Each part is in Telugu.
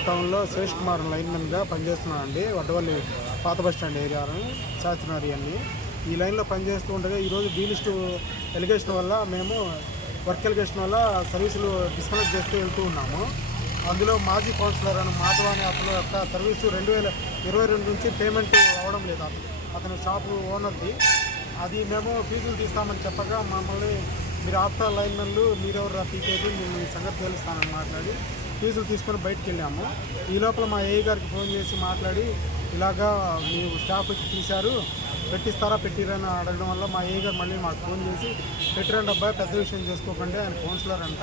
వడ్డవల్లి టౌన్లో శేష్ కుమార్ లైన్మెన్గా పనిచేస్తున్నాను అండి. వడ్డవల్లి పాత బస్ స్టాండ్ ఏరియాలో శాస్త్రనగర్ అన్ని ఈ లైన్లో పనిచేస్తూ ఉండగా ఈరోజు డీలిస్టు ఎలిగేషన్ వల్ల మేము వర్క్ ఎలిగేషన్ వల్ల సర్వీసులు డిస్కనెక్ట్ చేస్తూ వెళ్తూ ఉన్నాము. అందులో మాజీ కౌన్సిలర్ అని మాధవాని అతని యొక్క సర్వీసు 2022 నుంచి పేమెంట్ అవ్వడం లేదు. అతని షాపు ఓనర్ది. అది మేము ఫీజులు తీస్తామని చెప్పగా మమ్మల్ని మీరు ఆఫ్టర్ లైన్మెన్లు మీరెవరు పీకేది మేము ఈ సంగతి తెలుస్తానని మాట్లాడి ఫీజులు తీసుకొని బయటికి వెళ్ళాము. ఈ లోపల మా ఏఈ గారికి ఫోన్ చేసి మాట్లాడి ఇలాగా మీ స్టాఫ్ వచ్చి తీశారు, పెట్టిస్తారా పెట్టిరని అడగడం వల్ల మా ఏఈ గారు మళ్ళీ మాకు ఫోన్ చేసి పెట్టిరండి అబ్బాయి, పెద్ద విషయం చేసుకోకండి, ఆయన కౌన్సిలర్ అంట,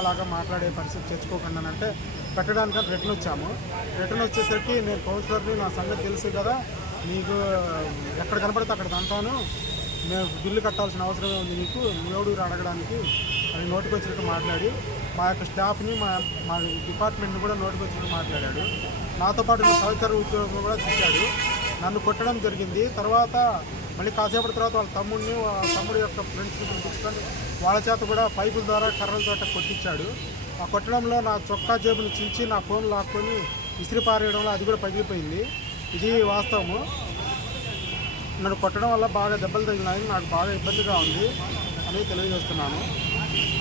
అలాగా మాట్లాడే పరిస్థితి తెచ్చుకోకండి అని అంటే పెట్టడానికి రిటర్న్ వచ్చాము. రిటర్న్ వచ్చేసరికి నేను కౌన్సిలర్ని, నా సంగతి తెలుసు కదా, మీకు ఎక్కడ కనపడితే అక్కడ తంటాను, మేము బిల్లు కట్టాల్సిన అవసరమే ఉంది, నీకు ఎవడు అడగడానికి అని నోటికి వచ్చినట్టు మాట్లాడి మా యొక్క స్టాఫ్ని మా డిపార్ట్మెంట్ని కూడా నోటికి వచ్చినట్టు మాట్లాడాడు. నాతో పాటు సహచర ఉద్యోగం కూడా తెచ్చాడు. నన్ను కొట్టడం జరిగింది. తర్వాత మళ్ళీ కాసేపటి తర్వాత వాళ్ళ తమ్ముడి యొక్క ఫ్రెండ్స్ని పిలిపించుకొని వాళ్ళ చేత కూడా పైపుల ద్వారా కర్రలతో కొట్టించాడు. ఆ కొట్టడంలో నా చొక్కా జేబుని చించి నా ఫోన్ లాక్కొని విసిరి పారేయడంలో అది కూడా పగిలిపోయింది. ఇది వాస్తవము. నన్ను కొట్టడం వల్ల బాగా దెబ్బలు తగిలినాయి, నాకు బాగా ఇబ్బందిగా ఉంది అని తెలియజేస్తున్నాను.